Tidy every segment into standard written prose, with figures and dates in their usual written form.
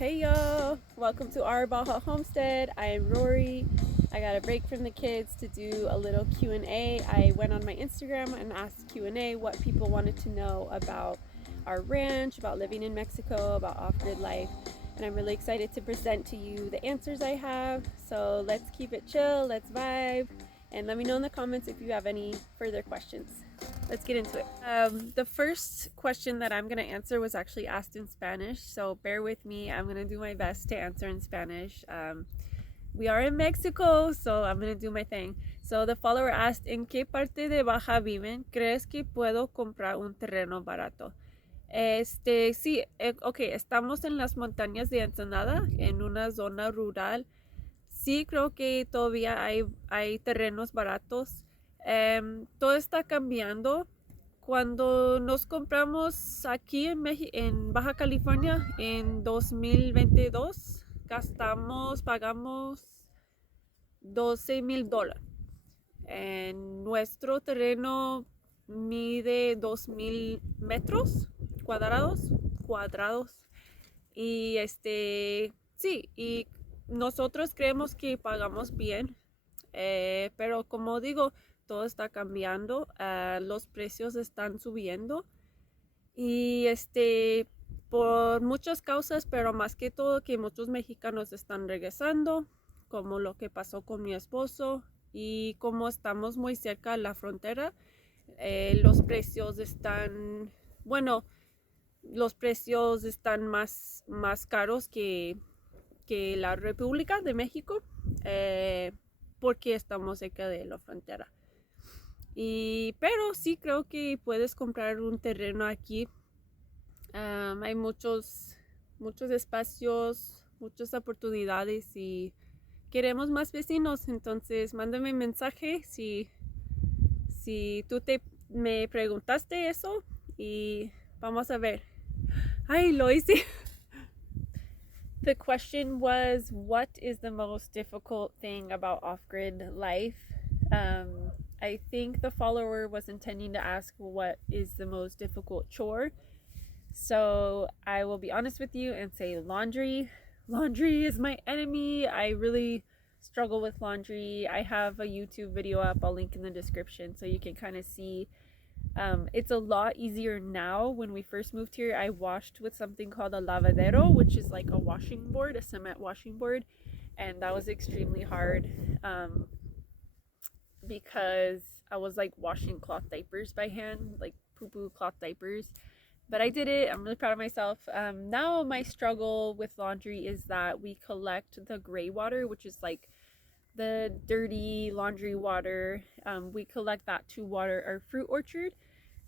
Hey y'all, welcome to our Baja Homestead. I am Rory. I got a break from the kids to do a little Q&A. I went on my Instagram and asked Q&A what people wanted to know about our ranch, about living in Mexico, about off-grid life. And I'm really excited to present to you the answers I have. So let's keep it chill, let's vibe, and let me know in the comments if you have any further questions. Let's get into it. The first question that I'm going to answer was actually asked in Spanish, so bear with me. I'm going to do my best to answer in Spanish. We are in Mexico, so I'm going to do my thing. So the follower asked, ¿En qué parte de Baja viven? ¿Crees que puedo comprar un terreno barato? Sí, ok, estamos en las montañas de Ensenada, en una zona rural. Sí, creo que todavía hay terrenos baratos. Todo está cambiando. Cuando nos compramos aquí en Baja California en 2022, pagamos $12,000. Nuestro terreno mide 2,000 metros cuadrados. Y sí, y nosotros creemos que pagamos bien, pero como digo, todo está cambiando, los precios están subiendo y por muchas causas, pero más que todo que muchos mexicanos están regresando, como lo que pasó con mi esposo, y como estamos muy cerca de la frontera, los precios están, bueno, los precios están más caros que la República de México, porque estamos cerca de la frontera. Pero sí creo que puedes comprar un terreno aquí. Hay muchos espacios, muchas oportunidades y queremos más vecinos. Entonces mándame mensaje si tú me preguntaste eso y vamos a ver. Ay, lo hice. The question was, what is the most difficult thing about off-grid life? I think the follower was intending to ask what is the most difficult chore. So I will be honest with you and say laundry. Laundry is my enemy. I really struggle with laundry. I have a YouTube video up. I'll link in the description so you can kind of see. It's a lot easier now. When we first moved here, I washed with something called a lavadero, which is like a washing board, a cement washing board, and that was extremely hard, because I was like washing cloth diapers by hand, like poo-poo cloth diapers. But I did it. I'm really proud of myself. Now my struggle with laundry is that we collect the gray water, which is like the dirty laundry water. We collect that to water our fruit orchard.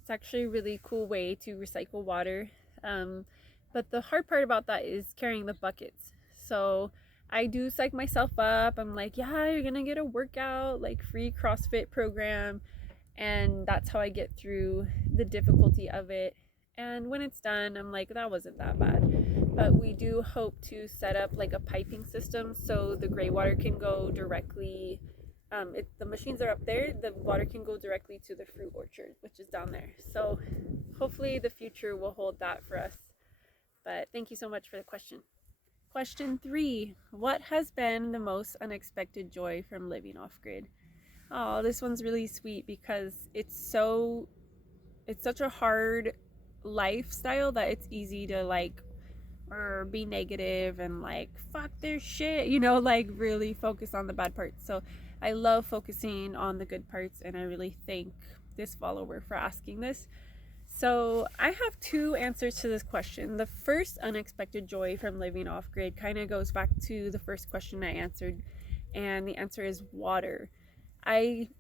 It's actually a really cool way to recycle water. But the hard part about that is carrying the buckets. So I do psych myself up. I'm like, yeah, you're gonna get a workout, like free CrossFit program. And that's how I get through the difficulty of it. And when it's done, I'm like, that wasn't that bad. But we do hope to set up like a piping system so the gray water can go directly. The machines are up there, the water can go directly to the fruit orchard, which is down there. So hopefully the future will hold that for us. But thank you so much for the question. Question 3. What has been the most unexpected joy from living off grid? Oh, this one's really sweet because it's such a hard lifestyle that it's easy to like or be negative and like fuck this shit, like really focus on the bad parts. So I love focusing on the good parts, and I really thank this follower for asking this. So I have 2 answers to this question. The first unexpected joy from living off grid kind of goes back to the first question I answered, and the answer is water.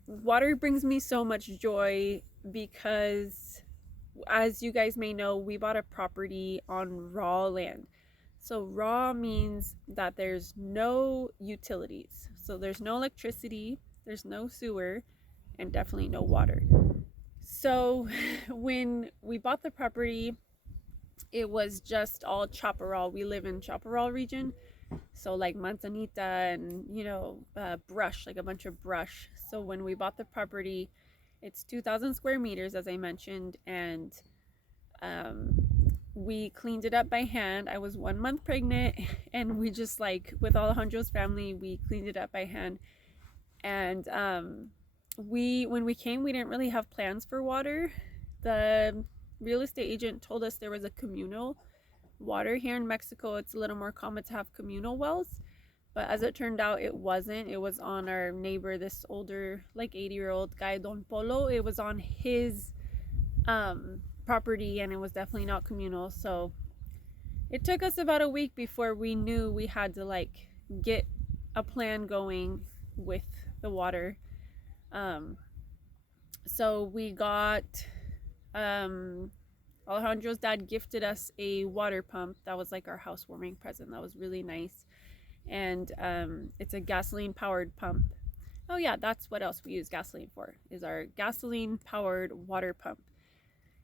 Water brings me so much joy because, as you guys may know, we bought a property on raw land. So raw means that there's no utilities. So there's no electricity, there's no sewer, and definitely no water. So when we bought the property, it was just all chaparral. We live in chaparral region. So like manzanita and, brush, like a bunch of brush. So when we bought the property, it's 2,000 square meters, as I mentioned, and we cleaned it up by hand. I was 1 month pregnant, and we just like with Alejandro's family, we cleaned it up by hand. And we when we came, we didn't really have plans for water. The real estate agent told us there was a communal water here in Mexico. It's a little more common to have communal wells, but as it turned out, it wasn't. It was on our neighbor, this older, like 80-year-old guy, Don Polo. It was on his property, and it was definitely not communal. So it took us about a week before we knew we had to like get a plan going with the water. So we got Alejandro's dad gifted us a water pump. That was like our housewarming present. That was really nice. And it's a gasoline powered pump. Oh yeah, that's what else we use gasoline for, is our gasoline powered water pump.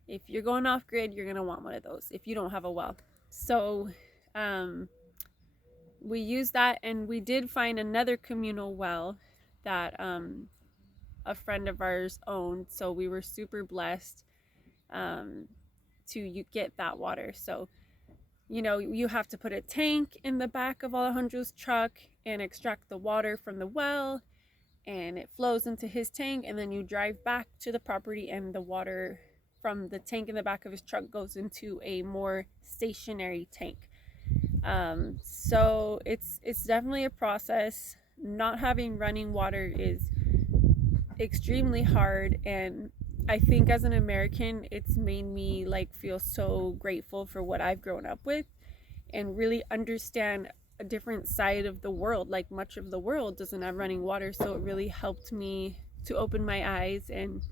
If you're going off grid, you're gonna want one of those if you don't have a well. So we used that, and we did find another communal well that a friend of ours owned. So we were super blessed to get that water. So, you know, you have to put a tank in the back of Alejandro's truck and extract the water from the well, and it flows into his tank, and then you drive back to the property, and the water from the tank in the back of his truck goes into a more stationary tank. So it's definitely a process. Not having running water is extremely hard, and I think as an American, it's made me like feel so grateful for what I've grown up with, and really understand a different side of the world. Like, much of the world doesn't have running water, so it really helped me to open my eyes and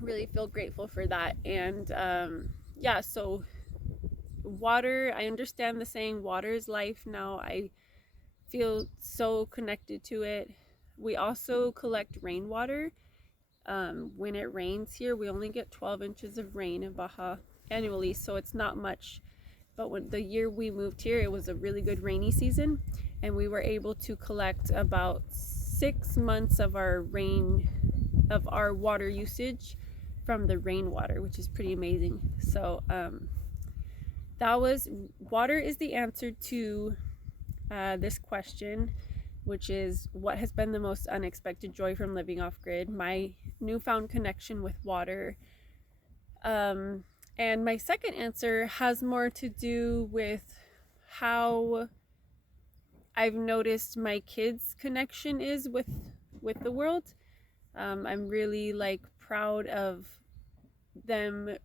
really feel grateful for that. And yeah, so water, I understand the saying water is life now. I feel so connected to it. We also collect rainwater. When it rains here, we only get 12 inches of rain in Baja annually, so it's not much. But when the year we moved here, it was a really good rainy season, and we were able to collect about 6 months of our water usage from the rainwater, which is pretty amazing. So water is the answer to this question, which is what has been the most unexpected joy from living off grid. My newfound connection with water. And my second answer has more to do with how I've noticed my kids' connection is with the world. I'm really like proud of them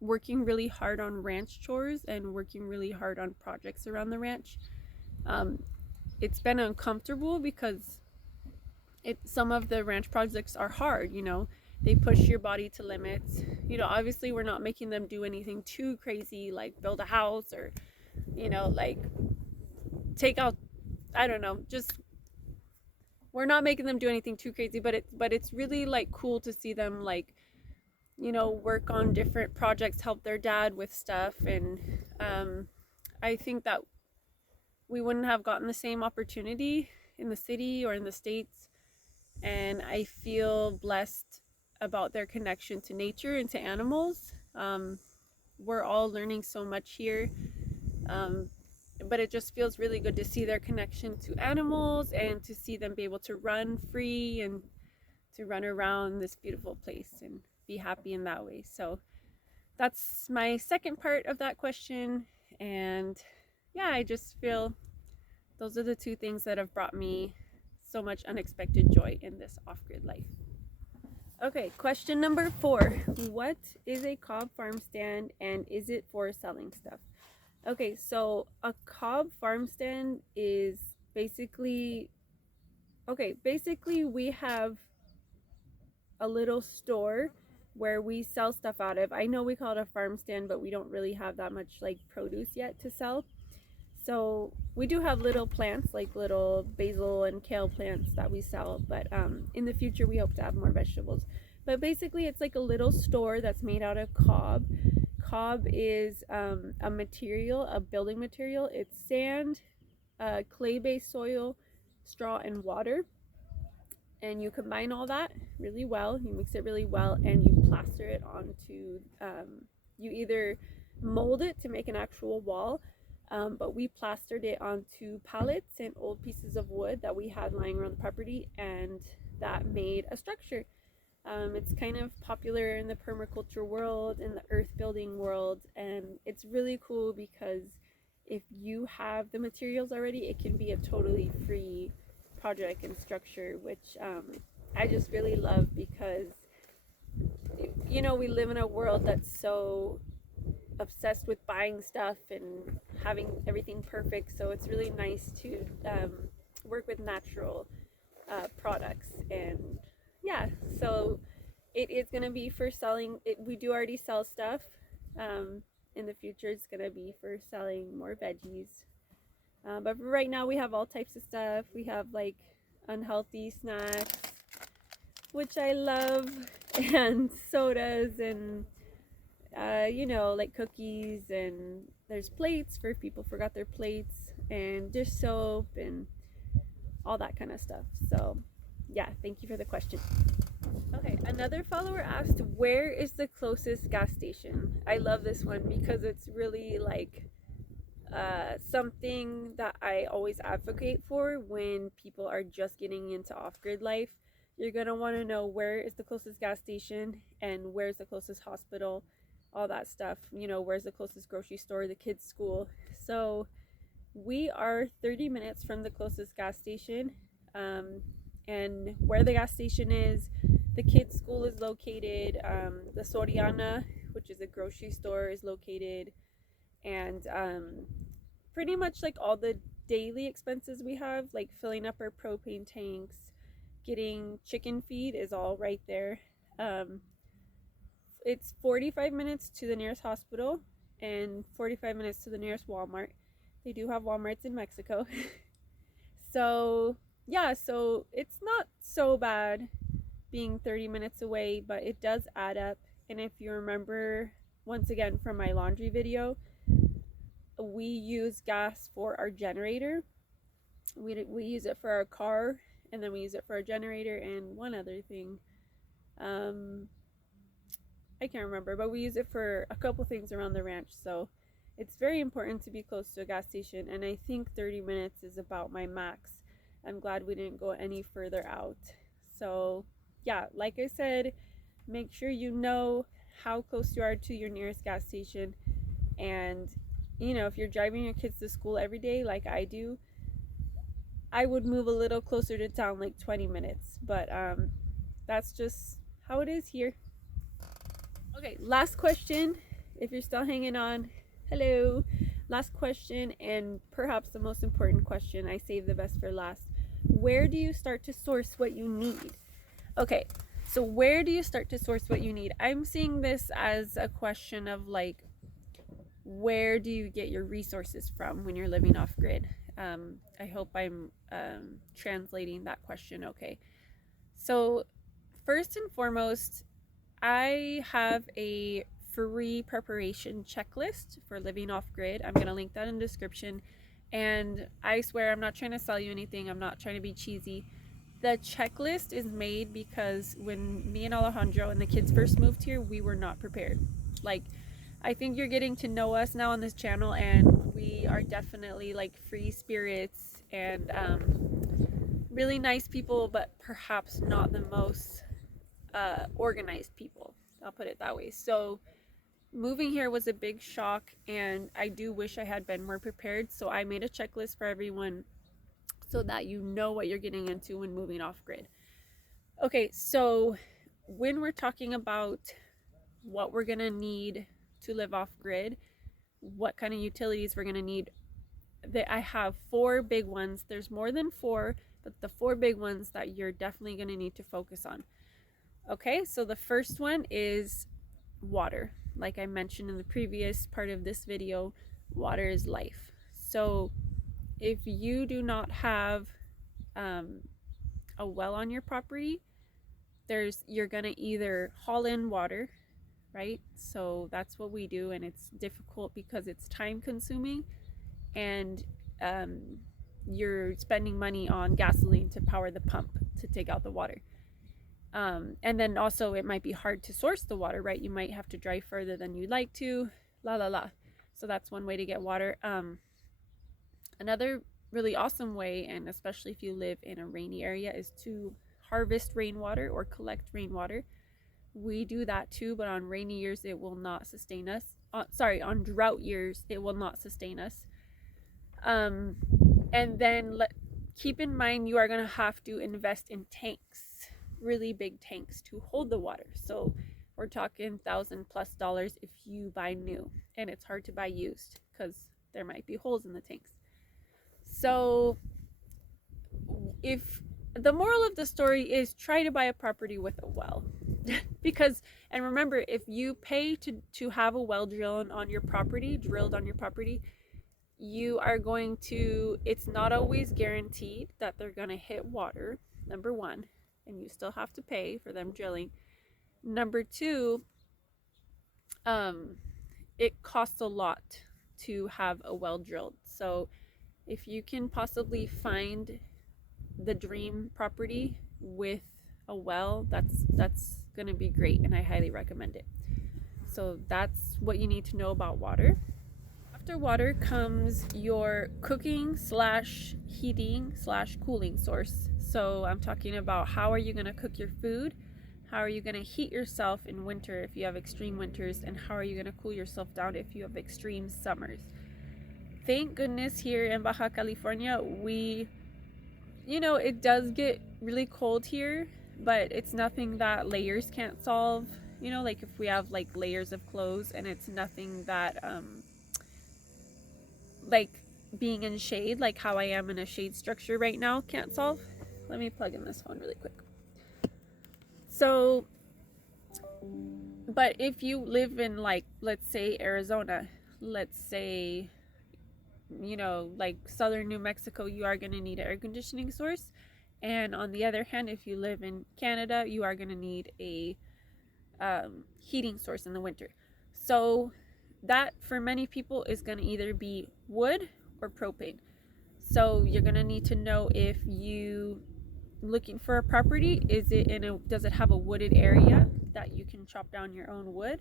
working really hard on ranch chores and working really hard on projects around the ranch. It's been uncomfortable because some of the ranch projects are hard, you know. They push your body to limits. You know, obviously we're not making them do anything too crazy, like build a house or, you know, like take out, I don't know, just we're not making them do anything too crazy, but it's really like cool to see them like, you know, work on different projects, help their dad with stuff. And I think that we wouldn't have gotten the same opportunity in the city or in the States. And I feel blessed about their connection to nature and to animals. We're all learning so much here. But it just feels really good to see their connection to animals and to see them be able to run free and to run around this beautiful place and be happy in that way. So that's my second part of that question. And yeah, I just feel those are the two things that have brought me so much unexpected joy in this off-grid life. Okay, question number 4. What is a cob farm stand, and is it for selling stuff? Okay, so a cob farm stand is basically we have a little store where we sell stuff out of. I know we call it a farm stand, but we don't really have that much like produce yet to sell. So we do have little plants, like little basil and kale plants that we sell, but in the future we hope to have more vegetables. But basically it's like a little store that's made out of cob. Cob is a material, a building material. It's sand, clay-based soil, straw, and water. And you combine all that really well. You mix it really well, and you plaster it onto You either mold it to make an actual wall, but we plastered it onto pallets and old pieces of wood that we had lying around the property, and that made a structure. It's kind of popular in the permaculture world, in the earth building world, and it's really cool because if you have the materials already, it can be a totally free project and structure, which I just really love because, you know, we live in a world that's so obsessed with buying stuff and having everything perfect. So it's really nice to work with natural products. And yeah, so it is going to be for selling. We do already sell stuff. In the future, it's going to be for selling more veggies. But right now, we have all types of stuff. We have like unhealthy snacks, which I love, and sodas, and you know, like cookies, and there's plates for if people forgot their plates, and dish soap, and all that kind of stuff. So yeah, thank you for the question. Okay, another follower asked, where is the closest gas station? I love this one because it's really like something that I always advocate for when people are just getting into off-grid life. You're going to want to know where is the closest gas station and where's the closest hospital, all that stuff. You know, where's the closest grocery store, the kids' school. So we are 30 minutes from the closest gas station. And where the gas station is, the kids' school is located. The Soriana, which is a grocery store, is located. And pretty much like all the daily expenses we have, like filling up our propane tanks, getting chicken feed, is all right there. It's 45 minutes to the nearest hospital and 45 minutes to the nearest Walmart. They do have Walmarts in Mexico. So yeah, so it's not so bad being 30 minutes away, but it does add up. And if you remember, once again, from my laundry video, we use gas for our generator. We use it for our car, and then we use it for our generator and one other thing. I can't remember, but we use it for a couple things around the ranch. So it's very important to be close to a gas station, and I think 30 minutes is about my max. I'm glad we didn't go any further out. So yeah, like I said, make sure you know how close you are to your nearest gas station. And you know, if you're driving your kids to school every day like I do, I would move a little closer to town, like 20 minutes. But that's just how it is here. Okay, last question. If you're still hanging on, hello. Last question, and perhaps the most important question. I saved the best for last. Where do you start to source what you need? Okay, so where do you start to source what you need? I'm seeing this as a question of like, where do you get your resources from when you're living off grid? I hope I'm translating that question okay. So first and foremost, I have a free preparation checklist for living off grid. I'm going to link that in the description. And I swear, I'm not trying to sell you anything. I'm not trying to be cheesy. The checklist is made because when me and Alejandro and the kids first moved here, we were not prepared. Like, I think you're getting to know us now on this channel, and we are definitely like free spirits and really nice people, but perhaps not the most organized people. I'll put it that way. So moving here was a big shock, and I do wish I had been more prepared. So I made a checklist for everyone so that you know what you're getting into when moving off grid. Okay, so when we're talking about what we're gonna need to live off grid, what kind of utilities we're gonna need, I have 4 big ones. There's more than 4, but the 4 big ones that you're definitely gonna need to focus on. Okay, so the first one is water. Like I mentioned in the previous part of this video, water is life. So if you do not have a well on your property, you're gonna either haul in water, right? So that's what we do, and it's difficult because it's time consuming, and you're spending money on gasoline to power the pump to take out the water. And then also it might be hard to source the water, right? You might have to drive further than you'd like to, la la la. So that's one way to get water. Another really awesome way, and especially if you live in a rainy area, is to harvest rainwater or collect rainwater. We do that too, but on rainy years it will not sustain us. On drought years it will not sustain us. And then keep in mind you are going to have to invest in tanks, really big tanks to hold the water. So we're talking $1,000+ if you buy new, and it's hard to buy used because there might be holes in the tanks. So if the moral of the story is, try to buy a property with a well. Because, and remember, if you pay to have a well drilled on your property, you are going to, it's not always guaranteed that they're going to hit water, number one, and you still have to pay for them drilling. Number two, it costs a lot to have a well drilled. So if you can possibly find the dream property with a well, that's gonna be great, and I highly recommend it. So that's what you need to know about water. After water comes your cooking slash heating slash cooling source. So I'm talking about, how are you gonna cook your food? How are you gonna heat yourself in winter if you have extreme winters? And how are you gonna cool yourself down if you have extreme summers? Thank goodness here in Baja California, it does get really cold here, but it's nothing that layers can't solve. Like if we have like layers of clothes, and it's nothing that, like being in shade, like how I am in a shade structure right now, can't solve. Let me plug in this phone really quick. So, but if you live in, like, let's say Arizona, let's say, like southern New Mexico, you are going to need an air conditioning source. And on the other hand, if you live in Canada, you are going to need a heating source in the winter. So that, for many people, is going to either be wood or propane. So you're going to need to know, if you looking for a property, does it have a wooded area that you can chop down your own wood?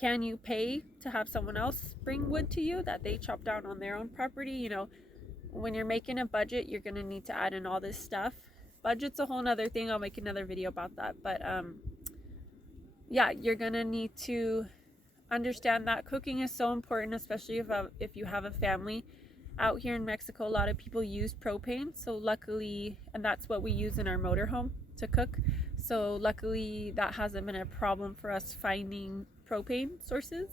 Can you pay to have someone else bring wood to you that they chop down on their own property? When you're making a budget, you're going to need to add in all this stuff. Budget's a whole nother thing. I'll make another video about that. But yeah, you're going to need to understand that cooking is so important, especially if you have a family. Out here in Mexico, a lot of people use propane. So luckily, and that's what we use in our motorhome to cook. So luckily, that hasn't been a problem for us finding propane sources.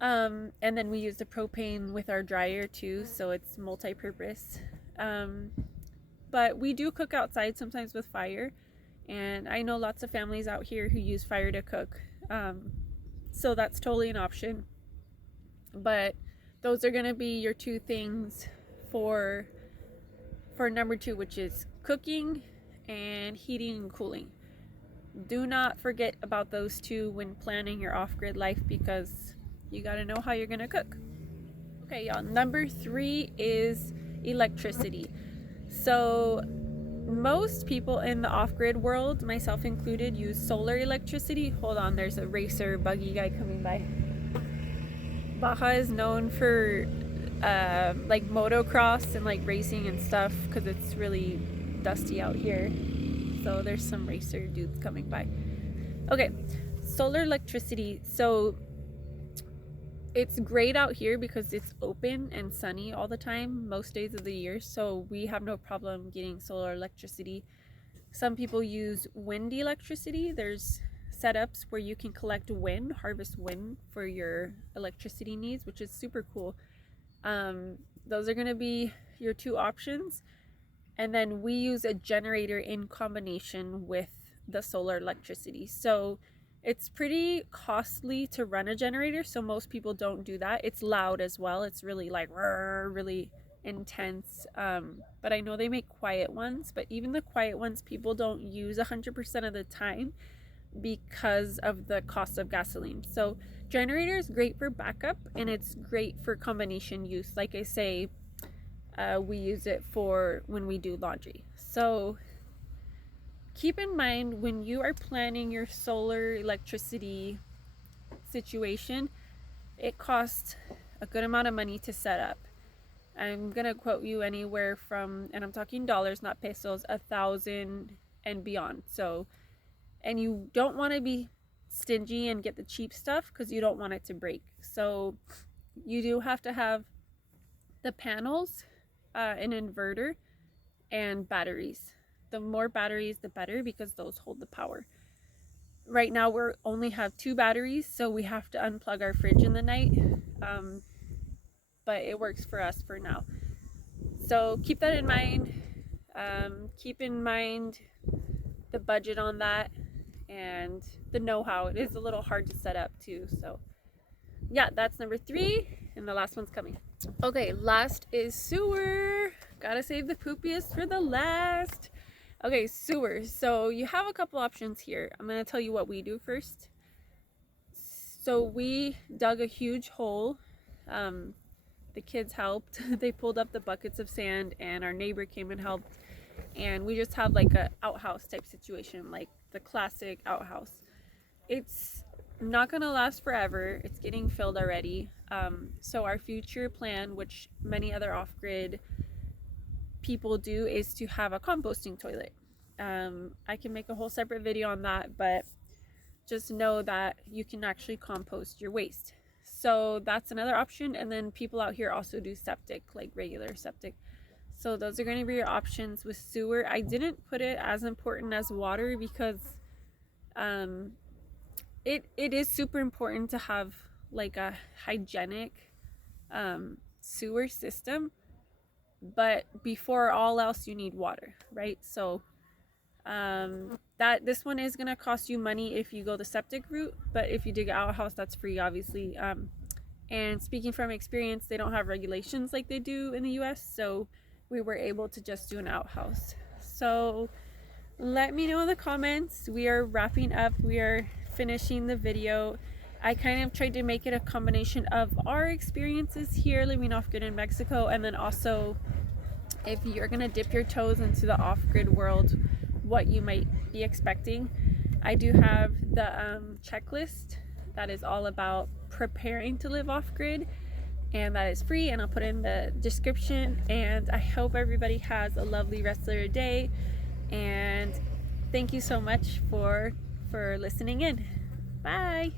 And then we use the propane with our dryer too, so it's multi-purpose. But we do cook outside sometimes with fire, and I know lots of families out here who use fire to cook. So that's totally an option. But those are going to be your two things for number 2, which is cooking and heating and cooling. Do not forget about those two when planning your off-grid life, because you got to know how you're going to cook. Okay, y'all. Number 3 is electricity. So most people in the off-grid world, myself included, use solar electricity. Hold on, there's a racer buggy guy coming by. Baja is known for like motocross and like racing and stuff, because it's really dusty out here. So there's some racer dudes coming by. Okay, solar electricity. So it's great out here because it's open and sunny all the time, most days of the year. So we have no problem getting solar electricity. Some people use wind electricity. There's setups where you can collect wind, harvest wind for your electricity needs, which is super cool. Those are going to be your two options. And then we use a generator in combination with the solar electricity. So it's pretty costly to run a generator, so most people don't do that. It's loud as well. It's really like really intense. But I know they make quiet ones, but even the quiet ones people don't use 100% of the time because of the cost of gasoline. So generator is great for backup, and it's great for combination use. Like I say, we use it for when we do laundry. So keep in mind when you are planning your solar electricity situation, it costs a good amount of money to set up. I'm gonna quote you anywhere from, and I'm talking dollars, not pesos, 1,000 and beyond. So, and you don't want to be stingy and get the cheap stuff because you don't want it to break. So you do have to have the panels, an inverter, and batteries. The more batteries, the better, because those hold the power. Right now, we only have 2 batteries, so we have to unplug our fridge in the night. But it works for us for now. So keep that in mind. Keep in mind the budget on that and the know-how. It is a little hard to set up too. So yeah, that's number 3, and the last one's coming. Okay, last is sewer. Gotta save the poopiest for the last. Okay, sewer. So you have a couple options here. I'm gonna tell you what we do first. So we dug a huge hole. The kids helped. They pulled up the buckets of sand, and our neighbor came and helped. And we just have like a outhouse type situation, like the classic outhouse. It's not gonna last forever. It's getting filled already. So our future plan, which many other off-grid people do, is to have a composting toilet. I can make a whole separate video on that, but just know that you can actually compost your waste. So that's another option. And then people out here also do septic, like regular septic. So those are going to be your options with sewer. I didn't put it as important as water because it is super important to have like a hygienic sewer system. But before all else, you need water, right? So this one is going to cost you money if you go the septic route, but if you dig an outhouse, that's free, obviously. And speaking from experience, they don't have regulations like they do in the US, so we were able to just do an outhouse. So let me know in the comments. We are wrapping up. We are finishing the video. I kind of tried to make it a combination of our experiences here living off-grid in Mexico, and then also if you're gonna dip your toes into the off-grid world, what you might be expecting. I do have the checklist that is all about preparing to live off-grid, and that is free, and I'll put it in the description. And I hope everybody has a lovely rest of their day, and thank you so much for listening in. Bye.